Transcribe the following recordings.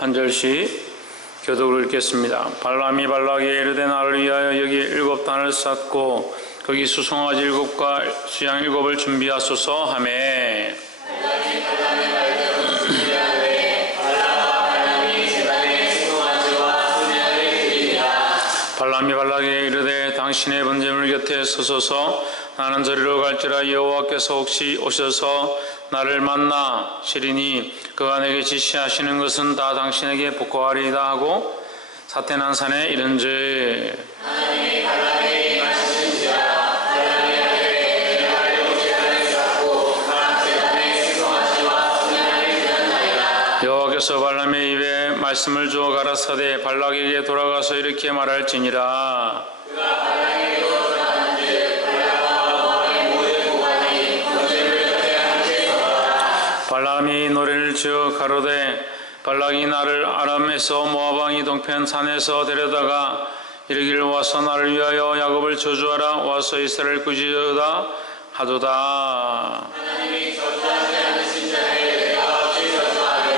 한 절씩 교독을 읽겠습니다. 발람이 발락에게 이르되 나를 위하여 여기 7단을 쌓고 거기 수송아지 7과 수양 7을 준비하소서 하매 발람이 발락에게 이르되 당신의 번제물 곁에 서소서. 나는 저리로 갈지라 여호와께서 혹시 오셔서 나를 만나 시리니 그가 내게 지시하시는 것은 다 당신에게 복호하리이다 하고 사테난 산에 이른즉 하나님이 발람에게 말씀하신지라 발람이 하늘에 나를 제단에 쌓고 바람 제단에 수송아지와 수양을 드렸나이다. 여호와께서 발람의 입에 말씀을 주어 가라사대 발락에게 돌아가서 이렇게 말할지니라. 그가 발락에게 돌아가는즉 발락과 모압의 모든 고관이 번제물 곁에 함께 서더라. 발람이 노래를 지어 가로되 발락이 나를 아람에서 모압 왕 동편 산에서 데려다가 이르기를 와서 나를 위하여 야곱을 저주하라. 와서 이스라엘 꾸짖으다 하도다. 하나님이 저주하지 않으신 자를 내가 어찌 저주하며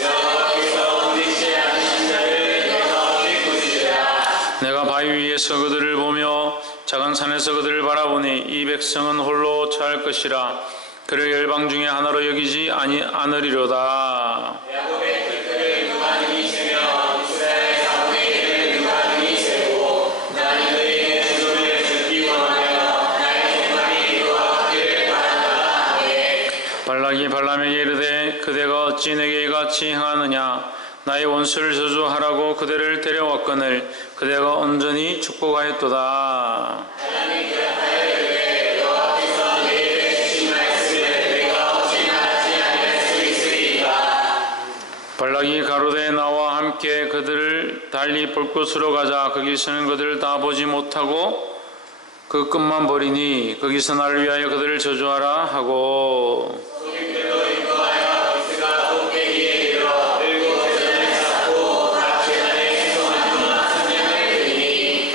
여호와께서 우리지 않으신 자를 내가 어찌 꾸짖으랴. 내가 바위 위에서 그들을 보며 작은 산에서 그들을 바라보니 이 백성은 홀로 처할 것이라. 그를 열방 중에 하나로 여기지 않으리로다. 야곱의 깃들을 누가 이기시며 이스라엘 사분의 1을 누가 이기시고 나는 너희의 죽음을 듣기 원하며 나의 종말이 너와 같기를 바란다 하매 발락이 발람에게 이르되 그대가 어찌 내게 이같이 행하느냐. 나의 원수를 저주하라고 그대를 데려왔거늘 그대가 온전히 축복하였도다. 발락이 가로되 나와 함께 그들을 달리 볼 곳으로 가자. 거기서는 그들을 다 보지 못하고 그 끝만 보리니 거기서 나를 위하여 그들을 저주하라 하고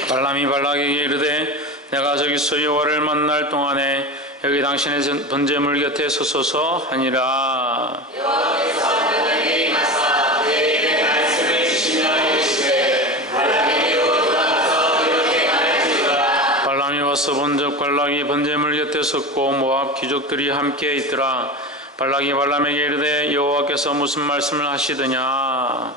발람이 발락에게 이르되 내가 저기서 여호와를 만날 동안에 여기 당신의 번제물 곁에 서소서 하니라. 발람이 와서 본적 발락이 번제물 곁에 섰고 모압 귀족들이 함께 있더라. 발락이 발람에게 이르되 여호와께서 무슨 말씀을 하시더냐.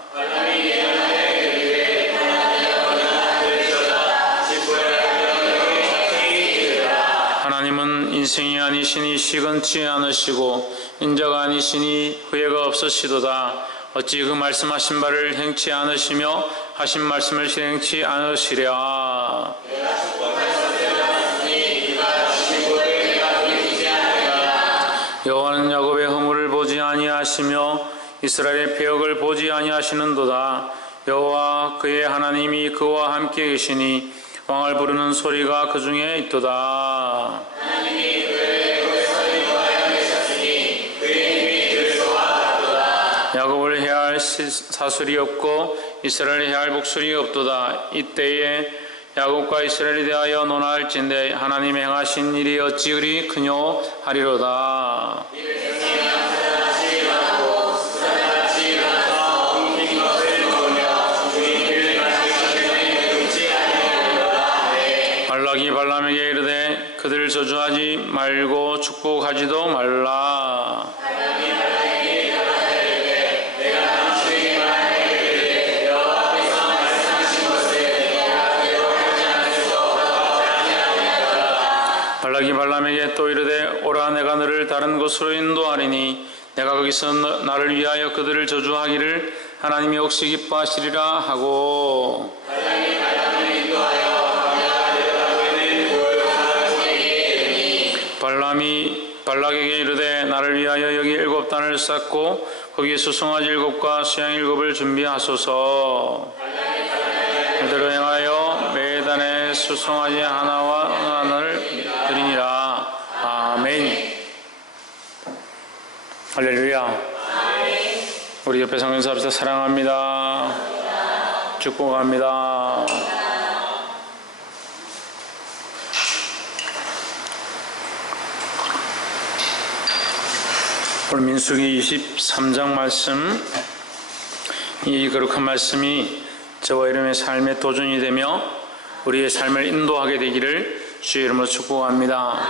하나님은 인생이 아니시니 시건치 않으시고 인자가 아니시니 후회가 없으시도다. 어찌 그 말씀하신 바를 행치 않으시며 하신 말씀을 실행치 않으시랴. 여호와는 야곱의 허물을 보지 아니하시며 이스라엘의 패역을 보지 아니하시는도다. 여호와 그의 하나님이 그와 함께 계시니 왕을 부르는 소리가 그 중에 있도다. 하나님이 그의 거기서 인도하여 계셨으니 그의 힘이 들소와 같도다. 야곱을 해할 사술이 없고 이스라엘을 해할 목소리 없도다. 이때에 야곱과 이스라엘에 대하여 논할진대 하나님 행하신 일이 어찌 그리 크뇨 하리로다. 발락이 발람에게 이르되 그들을 저주하지 말고 축복하지도 말라. 발락이 발람에게 또 이르되 오라 내가 너를 다른 곳으로 인도하리니 내가 거기서 나를 위하여 그들을 저주하기를 하나님이 혹시 기뻐하시리라 하고 발락이 발람을 인도하여 광야가 내려가고 있는 돌 사람에게 이르니 발람이 발락에게 이르되 나를 위하여 여기 7단을 쌓고 거기에 수송아지 7과 수양 7을 준비하소서. 그대로 행하여 매단에 수송아지 하나와 하나를 드리니라. 아멘. 할렐루야. 우리 옆에 성경사 합시다. 사랑합니다. 축복합니다. 오늘 민수기 23장 말씀 이 거룩한 말씀이 저와 여러분의 삶의 도전이 되며 우리의 삶을 인도하게 되기를 주의 이름으로 축복합니다.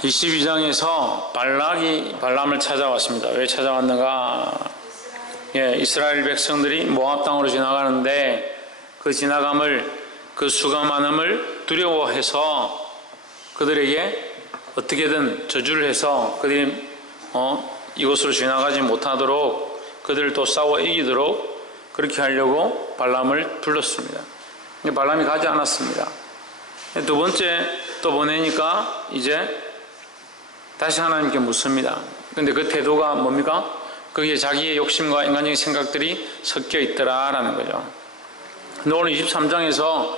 22장에서 발락이 발람을 찾아왔습니다. 왜 찾아왔는가? 이스라엘 백성들이 모압 땅으로 지나가는데 그 지나감을, 그 수가 많음을 두려워해서 그들에게 어떻게든 저주를 해서 그들이 이곳으로 지나가지 못하도록 그들을 또 싸워 이기도록 그렇게 하려고 발람을 불렀습니다. 근데 발람이 가지 않았습니다. 두 번째 또 보내니까 이제 다시 하나님께 묻습니다. 근데 그 태도가 뭡니까? 거기에 자기의 욕심과 인간적인 생각들이 섞여 있더라라는 거죠. 근데 오늘 23장에서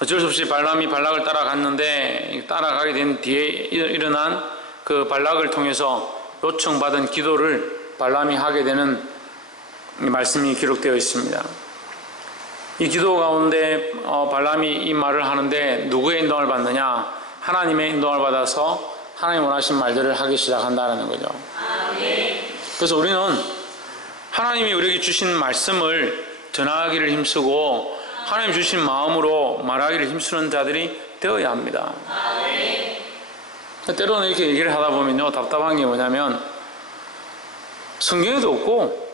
어쩔 수 없이 발람이 발락을 따라갔는데 따라가게 된 뒤에 일어난 그 발락을 통해서 요청받은 기도를 발람이 하게 되는 말씀이 기록되어 있습니다. 이 기도 가운데 발람이 이 말을 하는데 누구의 인도를 받느냐? 하나님의 인도를 받아서 하나님 원하신 말들을 하기 시작한다는 거죠. 그래서 우리는 하나님이 우리에게 주신 말씀을 전하기를 힘쓰고 하나님 주신 마음으로 말하기를 힘쓰는 자들이 되어야 합니다. 때로는 이렇게 얘기를 하다 보면요, 답답한 게 뭐냐면 성경에도 없고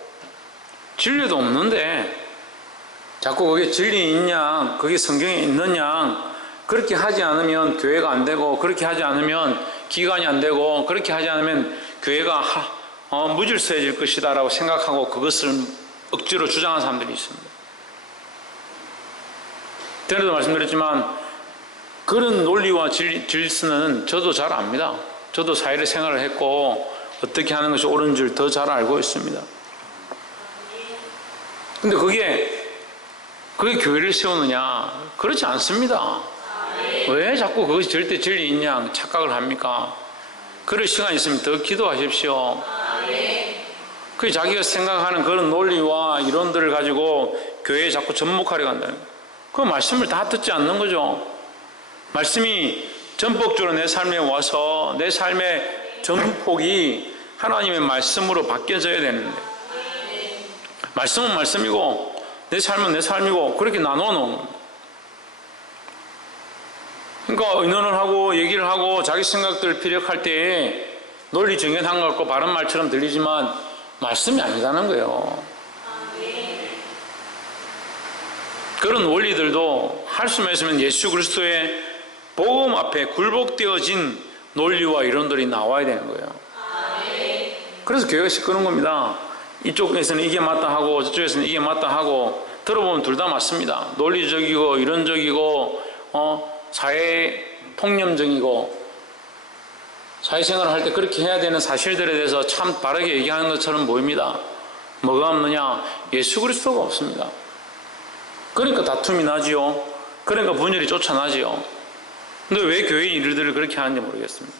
진리도 없는데 자꾸 그게 진리 있냐, 그게 성경에 있느냐, 그렇게 하지 않으면 교회가 안 되고, 그렇게 하지 않으면 기간이 안 되고, 그렇게 하지 않으면 교회가 무질서해질 것이다 라고 생각하고 그것을 억지로 주장하는 사람들이 있습니다. 전에도 말씀드렸지만 그런 논리와 질서는 저도 잘 압니다. 저도 사회를 생활을 했고 어떻게 하는 것이 옳은 줄 더 잘 알고 있습니다. 근데 그게 교회를 세우느냐? 그렇지 않습니다. 왜 자꾸 그것이 절대 진리 있냐 착각을 합니까? 그럴 시간이 있으면 더 기도하십시오. 그 자기가 생각하는 그런 논리와 이론들을 가지고 교회에 자꾸 접목하려고 한다는 거예요. 그 말씀을 다 듣지 않는 거죠. 말씀이 전폭적으로 내 삶에 와서 내 삶의 전폭이 하나님의 말씀으로 바뀌어져야 되는데 말씀은 말씀이고 내 삶은 내 삶이고 그렇게 나눠 놓은 겁니다. 그러니까 의논을 하고 얘기를 하고 자기 생각들을 피력할 때에 논리 정연한 것 같고 바른 말처럼 들리지만 말씀이 아니라는 거예요. 그런 원리들도 할 수만 있으면 예수 그리스도의 복음 앞에 굴복되어진 논리와 이론들이 나와야 되는 거예요. 그래서 교회가 시끄러운 겁니다. 이쪽에서는 이게 맞다 하고 저쪽에서는 이게 맞다 하고 들어보면 둘 다 맞습니다. 논리적이고 이론적이고 사회 통념적이고 사회생활을 할 때 그렇게 해야 되는 사실들에 대해서 참 바르게 얘기하는 것처럼 보입니다. 뭐가 없느냐? 예수 그리스도가 없습니다. 그러니까 다툼이 나지요. 그러니까 분열이 쫓아나지요. 근데 왜 교회 일들을 그렇게 하는지 모르겠습니다.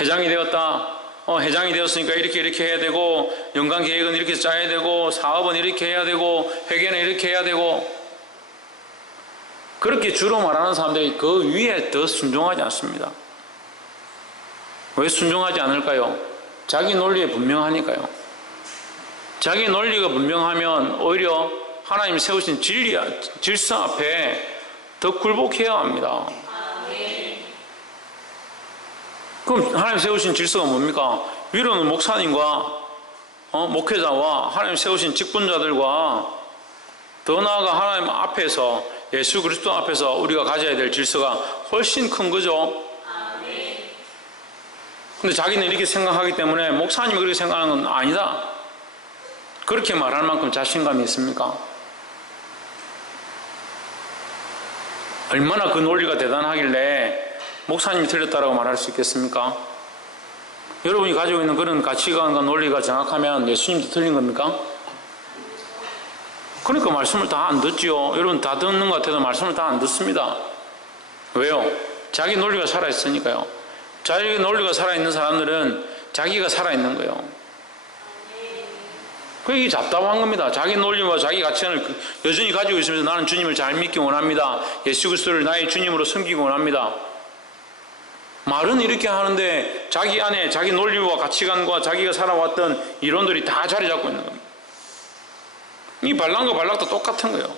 회장이 되었다. 회장이 되었으니까 이렇게 해야 되고 연간 계획은 이렇게 짜야 되고 사업은 이렇게 해야 되고 회계는 이렇게 해야 되고 그렇게 주로 말하는 사람들이 그 위에 더 순종하지 않습니다. 왜 순종하지 않을까요? 자기 논리에 분명하니까요. 자기 논리가 분명하면 오히려 하나님이 세우신 질서 앞에 더 굴복해야 합니다. 그럼 하나님 세우신 질서가 뭡니까? 위로는 목사님과 목회자와 하나님 세우신 직분자들과 더 나아가 하나님 앞에서 예수 그리스도 앞에서 우리가 가져야 될 질서가 훨씬 큰 거죠. 근데 자기는 이렇게 생각하기 때문에 목사님이 그렇게 생각하는 건 아니다. 그렇게 말할 만큼 자신감이 있습니까? 얼마나 그 논리가 대단하길래 목사님이 틀렸다라고 말할 수 있겠습니까? 여러분이 가지고 있는 그런 가치관과 논리가 정확하면 예수님도 틀린 겁니까? 그러니까 말씀을 다 안 듣지요. 여러분 다 듣는 것 같아도 말씀을 다 안 듣습니다. 왜요? 자기 논리가 살아있으니까요. 자기 논리가 살아있는 사람들은 자기가 살아있는 거예요. 그게 답답한 겁니다. 자기 논리와 자기 가치관을 여전히 가지고 있으면서 나는 주님을 잘 믿기 원합니다. 예수 그리스도를 나의 주님으로 섬기기 원합니다. 말은 이렇게 하는데 자기 안에 자기 논리와 가치관과 자기가 살아왔던 이론들이 다 자리 잡고 있는 겁니다. 이 발람과 발락도 똑같은 거예요.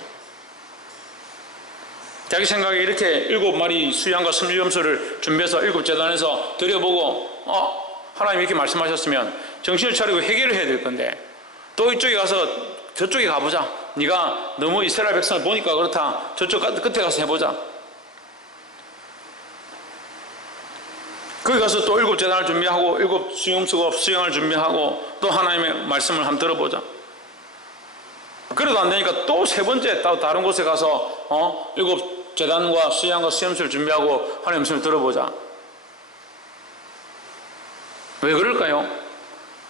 자기 생각에 이렇게 7마리 수양과 섬유염소를 준비해서 7재단에서 드려보고 하나님 이렇게 말씀하셨으면 정신을 차리고 해결을 해야 될 건데 또 이쪽에 가서 저쪽에 가보자. 네가 너무 이스라엘 백성을 보니까 그렇다. 저쪽 끝에 가서 해보자. 거기 가서 또 7재단을 준비하고 7수용수가 수양을 준비하고 또 하나님의 말씀을 한번 들어보자. 그래도 안 되니까 또 세 번째 다른 곳에 가서 7재단과 수양과 수염수를 준비하고 하나님 말씀을 들어보자. 왜 그럴까요?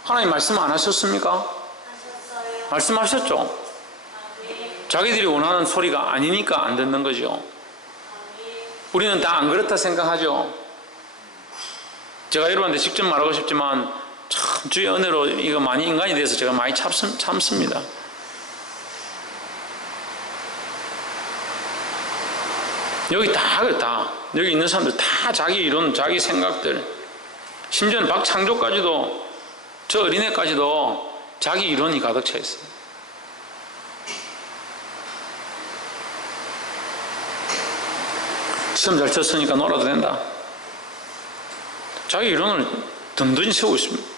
하나님 말씀 안 하셨습니까? 하셨어요. 말씀하셨죠. 자기들이 원하는 소리가 아니니까 안 듣는 거죠. 우리는 다 안 그렇다 생각하죠. 제가 여러분한테 직접 말하고 싶지만 참 주의 은혜로 이거 많이 인간이 돼서 제가 많이 참습니다. 여기 다 그렇다. 여기 있는 사람들 다 자기 이론, 자기 생각들, 심지어는 박창조까지도 저 어린애까지도 자기 이론이 가득 차 있어요. 시험 잘 쳤으니까 놀아도 된다. 자기 이론을 든든히 세우고 있습니다.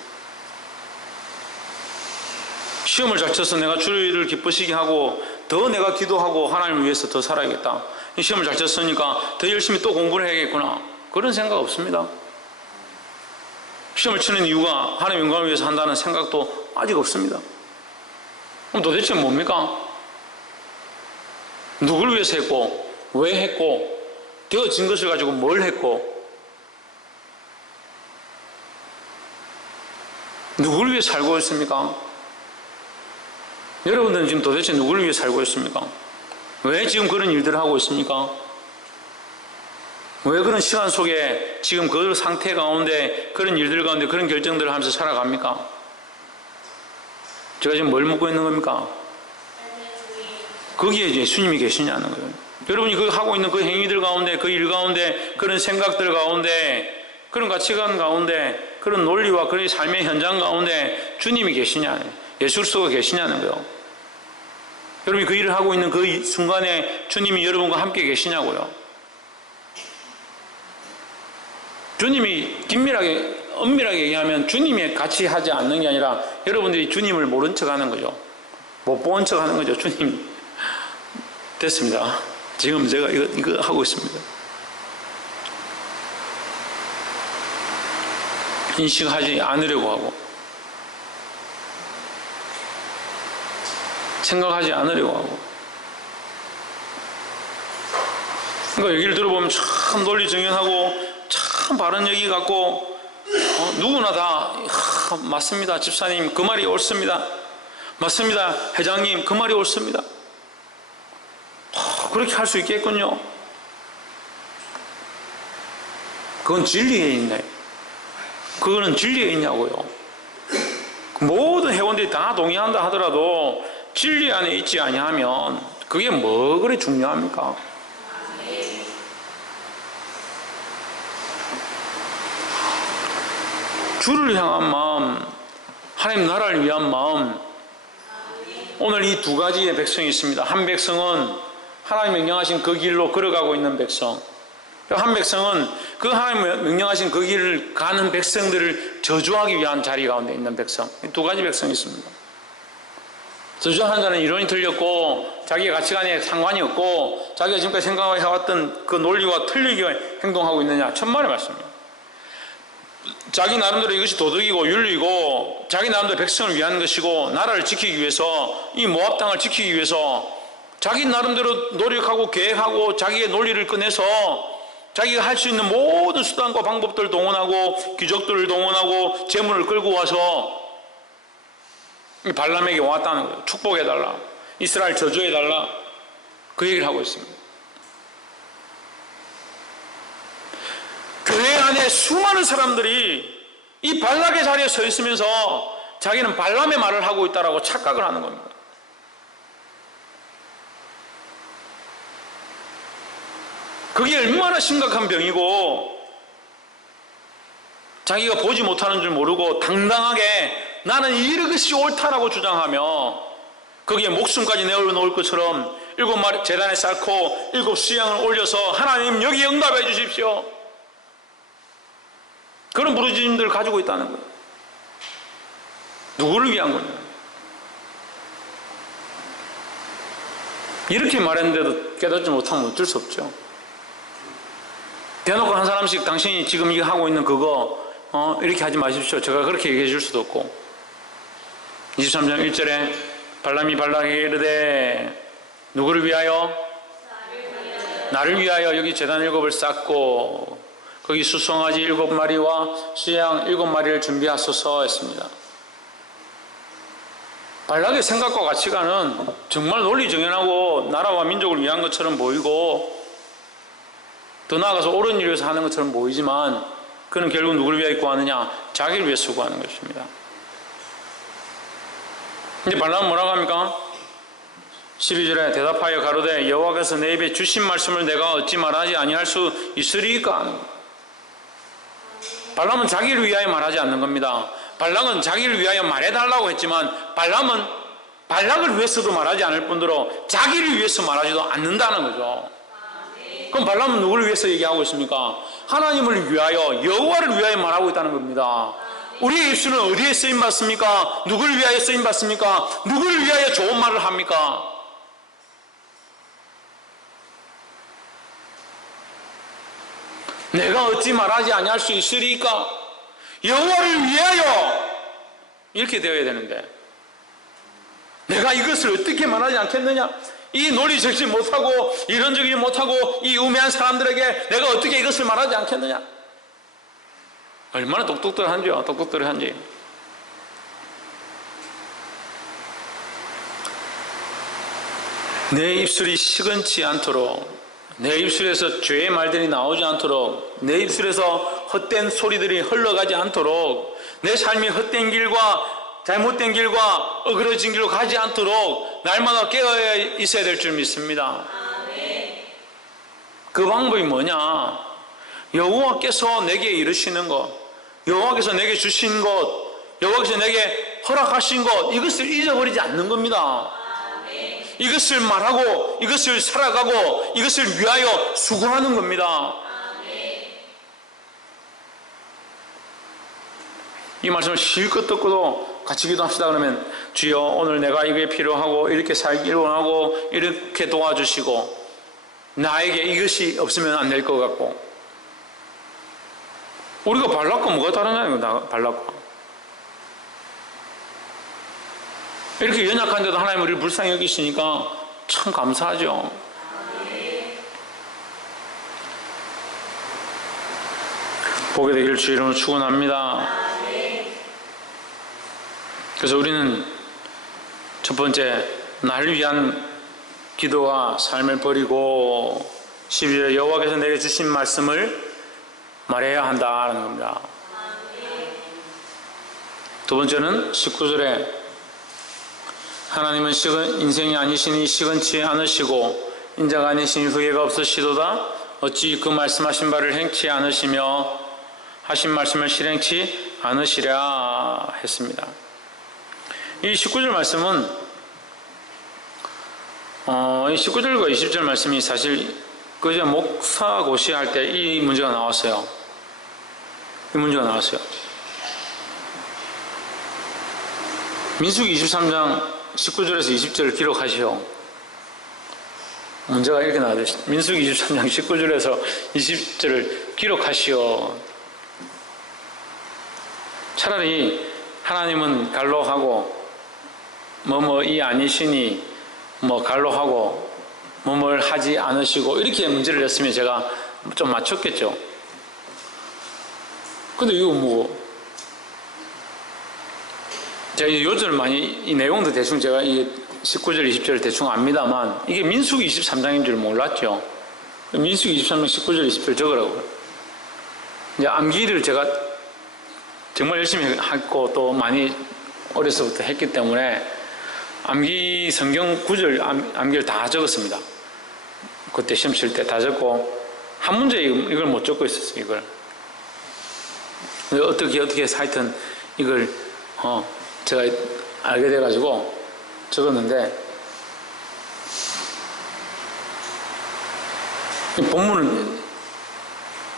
시험을 잘 쳐서 내가 주를 기쁘시게 하고 더 내가 기도하고 하나님을 위해서 더 살아야겠다. 이 시험을 잘 쳤으니까 더 열심히 또 공부를 해야겠구나. 그런 생각 없습니다. 시험을 치는 이유가 하나님 영광을 위해서 한다는 생각도 아직 없습니다. 그럼 도대체 뭡니까? 누굴 위해서 했고 왜 했고 되어진 것을 가지고 뭘 했고 누구를 위해 살고 있습니까? 여러분들은 지금 도대체 누구를 위해 살고 있습니까? 왜 지금 그런 일들을 하고 있습니까? 왜 그런 시간 속에 지금 그 상태 가운데 그런 일들 가운데 그런 결정들을 하면서 살아갑니까? 제가 지금 뭘 묻고 있는 겁니까? 거기에 예수님이 계시냐는 거예요. 여러분이 그 하고 있는 그 행위들 가운데 그 일 가운데 그런 생각들 가운데 그런 가치관 가운데 그런 논리와 그런 삶의 현장 가운데 주님이 계시냐, 예수 그리스도가 계시냐는 거예요. 여러분이 그 일을 하고 있는 그 순간에 주님이 여러분과 함께 계시냐고요. 주님이 긴밀하게 엄밀하게 얘기하면 주님이 같이 하지 않는 게 아니라 여러분들이 주님을 모른 척 하는 거죠. 못 본 척 하는 거죠. 주님 됐습니다. 지금 제가 이거 하고 있습니다. 인식하지 않으려고 하고 생각하지 않으려고 하고 그러니까 얘기를 들어보면 참 논리정연하고 참 바른 얘기 같고 누구나 다 맞습니다. 집사님 그 말이 옳습니다. 맞습니다. 회장님 그 말이 옳습니다. 그렇게 할 수 있겠군요. 그건 진리에 있네. 그거는 진리에 있냐고요. 모든 회원들이 다 동의한다 하더라도 진리 안에 있지 아니하면 그게 뭐 그리 중요합니까? 주를 향한 마음, 하나님 나라를 위한 마음. 오늘 이 두 가지의 백성이 있습니다. 한 백성은 하나님 명령하신 그 길로 걸어가고 있는 백성, 한 백성은 그 하나님 명령하신 그 길을 가는 백성들을 저주하기 위한 자리 가운데 있는 백성. 두 가지 백성이 있습니다. 저주하는 자는 이론이 틀렸고 자기의 가치관에 상관이 없고 자기가 지금까지 생각해왔던 그 논리와 틀리게 행동하고 있느냐, 천만의 말씀입니다. 자기 나름대로 이것이 도덕이고 윤리고 자기 나름대로 백성을 위한 것이고 나라를 지키기 위해서, 이 모압 땅을 지키기 위해서 자기 나름대로 노력하고 계획하고 자기의 논리를 꺼내서 자기가 할 수 있는 모든 수단과 방법들을 동원하고 귀족들을 동원하고 재물을 끌고 와서 이 발람에게 왔다는 거예요. 축복해달라, 이스라엘 저주해달라, 그 얘기를 하고 있습니다. 교회 안에 수많은 사람들이 이 발락의 자리에 서 있으면서 자기는 발람의 말을 하고 있다고 착각을 하는 겁니다. 그게 얼마나 심각한 병이고 자기가 보지 못하는 줄 모르고 당당하게 나는 이것이 옳다라고 주장하며 거기에 목숨까지 내어놓을 것처럼 7마리 제단에 쌓고 7 수양을 올려서 하나님 여기 응답해 주십시오. 그런 부르짖음들을 가지고 있다는 거예요. 누구를 위한 겁니까? 이렇게 말했는데도 깨닫지 못하면 어쩔 수 없죠. 대놓고 한 사람씩 당신이 지금 이거 하고 있는 그거 이렇게 하지 마십시오. 제가 그렇게 얘기해 줄 수도 없고. 23장 1절에 발람이 발락에게 이르되 누구를 위하여? 나를 위하여 여기 제단 7을 쌓고 거기 수송아지 7마리와 수양 7마리를 준비하소서 했습니다. 발락의 생각과 가치관은 정말 논리정연하고 나라와 민족을 위한 것처럼 보이고 더 나아가서 옳은 일을 위해서 하는 것처럼 보이지만 그는 결국 누구를 위하여 구하느냐? 자기를 위해 수고하는 것입니다. 이제 발람은 뭐라고 합니까? 12절에 대답하여 가로되 여호와께서 내 입에 주신 말씀을 내가 어찌 말하지 아니할 수 있으리까 하는 겁니다. 발람은 자기를 위하여 말하지 않는 겁니다. 발락은 자기를 위하여 말해달라고 했지만 발람은 발락을 위해서도 말하지 않을 뿐더러 자기를 위해서 말하지도 않는다는 거죠. 그럼 발람은 누구를 위해서 얘기하고 있습니까? 하나님을 위하여, 여호와를 위하여 말하고 있다는 겁니다. 우리의 입술은 어디에 쓰임받습니까? 누구를 위하여 쓰임받습니까? 누구를 위하여 좋은 말을 합니까? 내가 어찌 말하지 아니할 수 있으리까? 여호와를 위하여 이렇게 되어야 되는데 내가 이것을 어떻게 말하지 않겠느냐? 이 논리적이지 못하고 이론적이지 못하고 이 우매한 사람들에게 내가 어떻게 이것을 말하지 않겠느냐? 얼마나 똑똑들한지. 내 입술이 시건치 않도록, 내 입술에서 죄의 말들이 나오지 않도록, 내 입술에서 헛된 소리들이 흘러가지 않도록, 내 삶이 헛된 길과 잘못된 길과 어그러진 길로 가지 않도록 날마다 깨어 있어야 될 줄 믿습니다. 그 방법이 뭐냐? 여호와께서 내게 이르시는 것, 여호와께서 내게 주신 것, 여호와께서 내게 허락하신 것, 이것을 잊어버리지 않는 겁니다. 이것을 말하고 이것을 살아가고 이것을 위하여 수고하는 겁니다. 이 말씀을 실컷 듣고도 같이 기도합시다. 그러면 주여 오늘 내가 이게 필요하고 이렇게 살기를 원하고 이렇게 도와주시고 나에게 이것이 없으면 안 될 것 같고. 우리가 발락과 뭐가 다르냐고. 발락과 이렇게 연약한데도 하나님 우리를 불쌍히 여기시니까 참 감사하죠. 보게 되기를 주의 이름으로 축원합니다. 그래서 우리는 첫 번째 나를 위한 기도와 삶을 버리고 12절에 여호와께서 내게 주신 말씀을 말해야 한다는 겁니다. 두 번째는 19절에 하나님은 인생이 아니시니 시건치 않으시고 인자가 아니시니 후회가 없으시도다. 어찌 그 말씀하신 바를 행치 않으시며 하신 말씀을 실행치 않으시랴 했습니다. 이 19절 말씀은 이 19절과 20절 말씀이 사실 그저 목사고시 할 때 이 문제가 나왔어요. 이 문제가 나왔어요. 민수기 23장 19절에서 20절을 기록하시오. 문제가 이렇게 나왔어요. 민수기 23장 19절에서 20절을 기록하시오. 차라리 하나님은 갈로하고 뭐뭐이 아니시니 뭐 갈로하고 뭐뭘 하지 않으시고 이렇게 문제를 냈으면 제가 좀 맞췄겠죠. 근데 이거 뭐 제가 요즘 많이 이 내용도 대충 제가 이 19절 20절을 대충 압니다만 이게 민수기 23장인 줄 몰랐죠. 민수기 23장 19절 20절 적으라고요. 이제 암기를 제가 정말 열심히 했고 또 많이 어려서부터 했기 때문에 암기 성경 구절 암기를 다 적었습니다. 그때 시험 칠 때 다 적고 한 문제 이걸 못 적고 있었어요. 이걸 어떻게 하여튼 이걸 제가 알게 돼가지고 적었는데, 본문은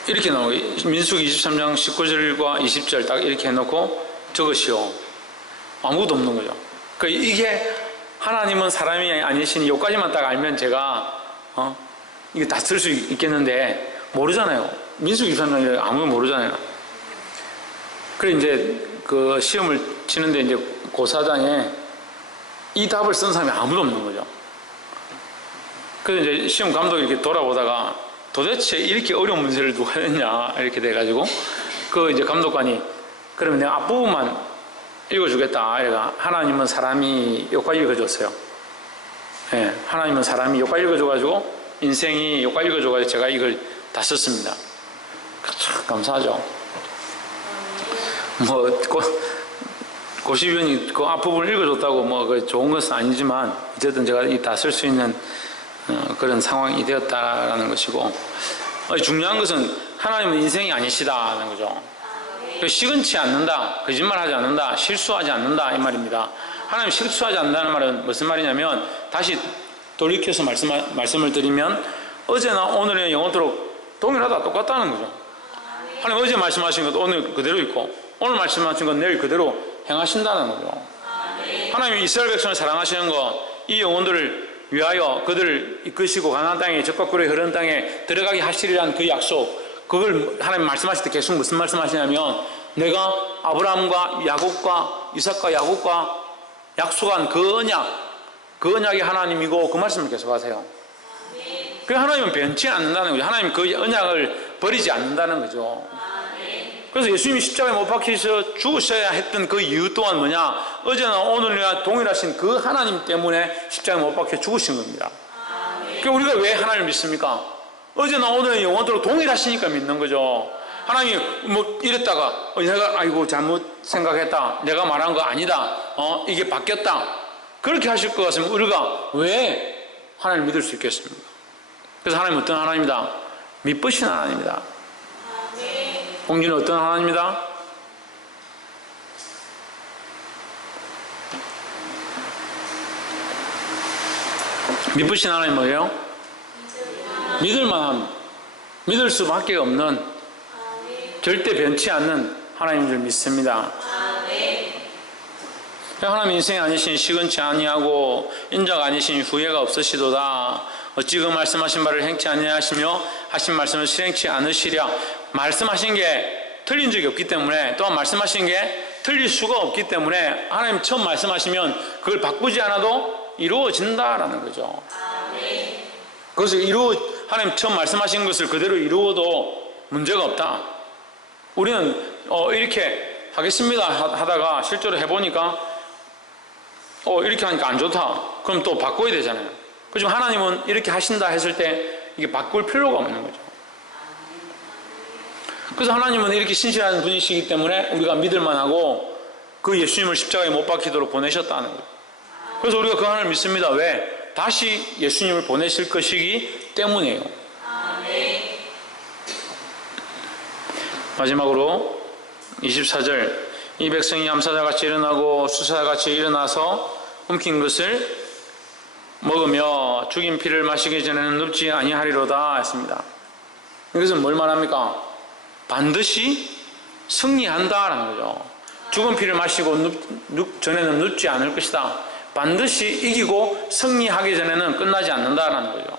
이렇게 나오고, 민수기 23장 19절과 20절 딱 이렇게 해놓고 적으시오. 아무것도 없는 거죠. 그러니까 이게 하나님은 사람이 아니시니 여기까지만 딱 알면 제가 이게 다 쓸 수 있겠는데 모르잖아요. 민수기 23장이 아무도 모르잖아요. 그래 이제 그 시험을 치는데 이제 고사장에 이 답을 쓴 사람이 아무도 없는 거죠. 그래서 이제 시험 감독이 이렇게 돌아보다가 도대체 이렇게 어려운 문제를 누가 했냐 이렇게 돼가지고 그 이제 감독관이 그러면 내가 앞부분만 읽어주겠다. 그러니까 하나님은 사람이 여기까지 읽어줬어요. 예, 하나님은 사람이 여기까지 읽어줘가지고 인생이 여기까지 읽어줘가지고 제가 이걸 다 썼습니다. 참 감사하죠. 뭐 고시위원이 그 앞부분을 읽어줬다고 뭐 그 좋은 것은 아니지만 어쨌든 제가 다 쓸 수 있는 그런 상황이 되었다라는 것이고, 중요한 것은 하나님은 인생이 아니시다는 거죠. 시건치 않는다, 거짓말하지 않는다, 실수하지 않는다 이 말입니다. 하나님 실수하지 않는다는 말은 무슨 말이냐면, 다시 돌이켜서 말씀을 드리면 어제나 오늘의 영원토록 동일하다, 똑같다는 거죠. 하나님 어제 말씀하신 것 오늘 그대로 있고 오늘 말씀하신 건 내일 그대로 행하신다는 거죠. 하나님이 이스라엘 백성을 사랑하시는 것, 이 영혼들을 위하여 그들을 이끄시고 가나안 땅에 적과 꿀이 흐르는 땅에 들어가게 하시리라는 그 약속, 그걸 하나님 말씀하실 때 계속 무슨 말씀하시냐면, 내가 아브라함과 야곱과 이삭과 야곱과 약속한 그 언약이 하나님이고, 그 말씀을 계속 하세요. 그 하나님은 변치 않는다는 거죠. 하나님 그 언약을 버리지 않는다는 거죠. 그래서 예수님이 십자가에 못 박히셔서 죽으셔야 했던 그 이유 또한 뭐냐? 어제나 오늘이나 동일하신 그 하나님 때문에 십자가에 못 박혀 죽으신 겁니다. 그러니까 우리가 왜 하나님을 믿습니까? 어제나 오늘은 영원토록 동일하시니까 믿는 거죠. 하나님이 뭐 이랬다가 내가 아이고 잘못 생각했다, 내가 말한 거 아니다, 이게 바뀌었다, 그렇게 하실 것 같으면 우리가 왜 하나님을 믿을 수 있겠습니까? 그래서 하나님은 어떤 하나님이다? 미쁘신 하나님이다. 공주는 어떤 하나님이다? 미쁘신 하나님 뭐예요? 믿을만한, 믿을 수밖에 없는, 절대 변치 않는 하나님인 줄 믿습니다. 하나님 인생이 아니신 시건치 아니하고 인자가 아니신 후회가 없으시도다. 어찌 그 말씀하신 바를 행치 아니하시며 하신 말씀을 실행치 않으시랴. 말씀하신 게 틀린 적이 없기 때문에, 또한 말씀하신 게 틀릴 수가 없기 때문에 하나님 처음 말씀하시면 그걸 바꾸지 않아도 이루어진다라는 거죠. 그것을 하나님 처음 말씀하신 것을 그대로 이루어도 문제가 없다. 우리는 이렇게 하겠습니다 하다가 실제로 해보니까 이렇게 하니까 안 좋다. 그럼 또 바꿔야 되잖아요. 그렇지만 하나님은 이렇게 하신다 했을 때 이게 바꿀 필요가 없는 거죠. 그래서 하나님은 이렇게 신실한 분이시기 때문에 우리가 믿을만하고 그 예수님을 십자가에 못 박히도록 보내셨다는 거예요. 그래서 우리가 그 하나님을 믿습니다. 왜? 다시 예수님을 보내실 것이기 때문이에요. 마지막으로 24절, 이 백성이 암사자같이 일어나고 수사자같이 일어나서 훔킨 것을 먹으며 죽인 피를 마시기 전에는 눕지 아니하리로다 했습니다. 이것은 뭘 말합니까? 반드시 승리한다라는 거죠. 죽은 피를 마시고 전에는 눕지 않을 것이다. 반드시 이기고 승리하기 전에는 끝나지 않는다라는 거죠.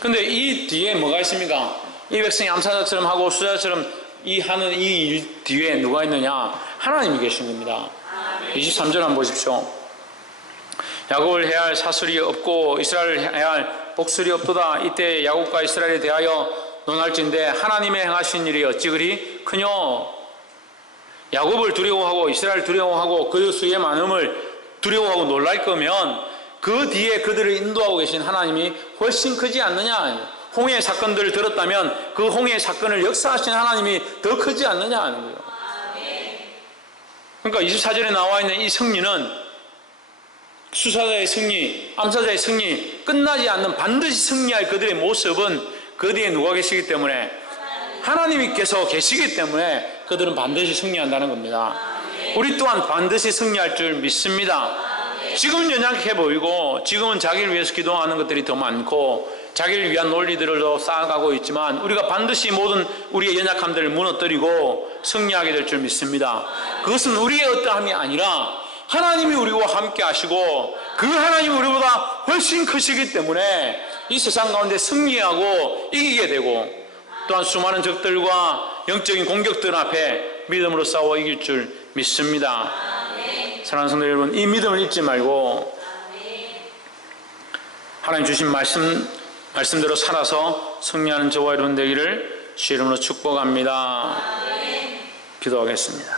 근데 이 뒤에 뭐가 있습니까? 이 백성이 암사자처럼 하고 수사자처럼 하는 이 일 뒤에 누가 있느냐? 하나님이 계신 겁니다. 23절 한번 보십시오. 야곱을 해야 할 사슬이 없고 이스라엘을 해야 할 복술이 없도다. 이때 야곱과 이스라엘에 대하여 논할진대 하나님의 행하신 일이 어찌 그리 크뇨? 야곱을 두려워하고 이스라엘을 두려워하고 그 수의 많음을 두려워하고 놀랄 거면 그 뒤에 그들을 인도하고 계신 하나님이 훨씬 크지 않느냐? 홍해의 사건들을 들었다면 그 홍해의 사건을 역사하신 하나님이 더 크지 않느냐 하는 거예요. 그러니까 24절에 나와 있는 이 승리는 수사자의 승리, 암사자의 승리, 끝나지 않는 반드시 승리할 그들의 모습은 그 뒤에 누가 계시기 때문에, 하나님께서 계시기 때문에 그들은 반드시 승리한다는 겁니다. 우리 또한 반드시 승리할 줄 믿습니다. 지금은 연약해 보이고 지금은 자기를 위해서 기도하는 것들이 더 많고 자기를 위한 논리들을 더 쌓아가고 있지만 우리가 반드시 모든 우리의 연약함들을 무너뜨리고 승리하게 될 줄 믿습니다. 그것은 우리의 어떠함이 아니라 하나님이 우리와 함께 하시고 그 하나님이 우리보다 훨씬 크시기 때문에 이 세상 가운데 승리하고 이기게 되고 또한 수많은 적들과 영적인 공격들 앞에 믿음으로 싸워 이길 줄 믿습니다. 사랑하는 성도 여러분, 이 믿음을 잊지 말고 하나님 주신 말씀대로 살아서 승리하는 저와 여러분 되기를 주 이름으로 축복합니다. 기도하겠습니다.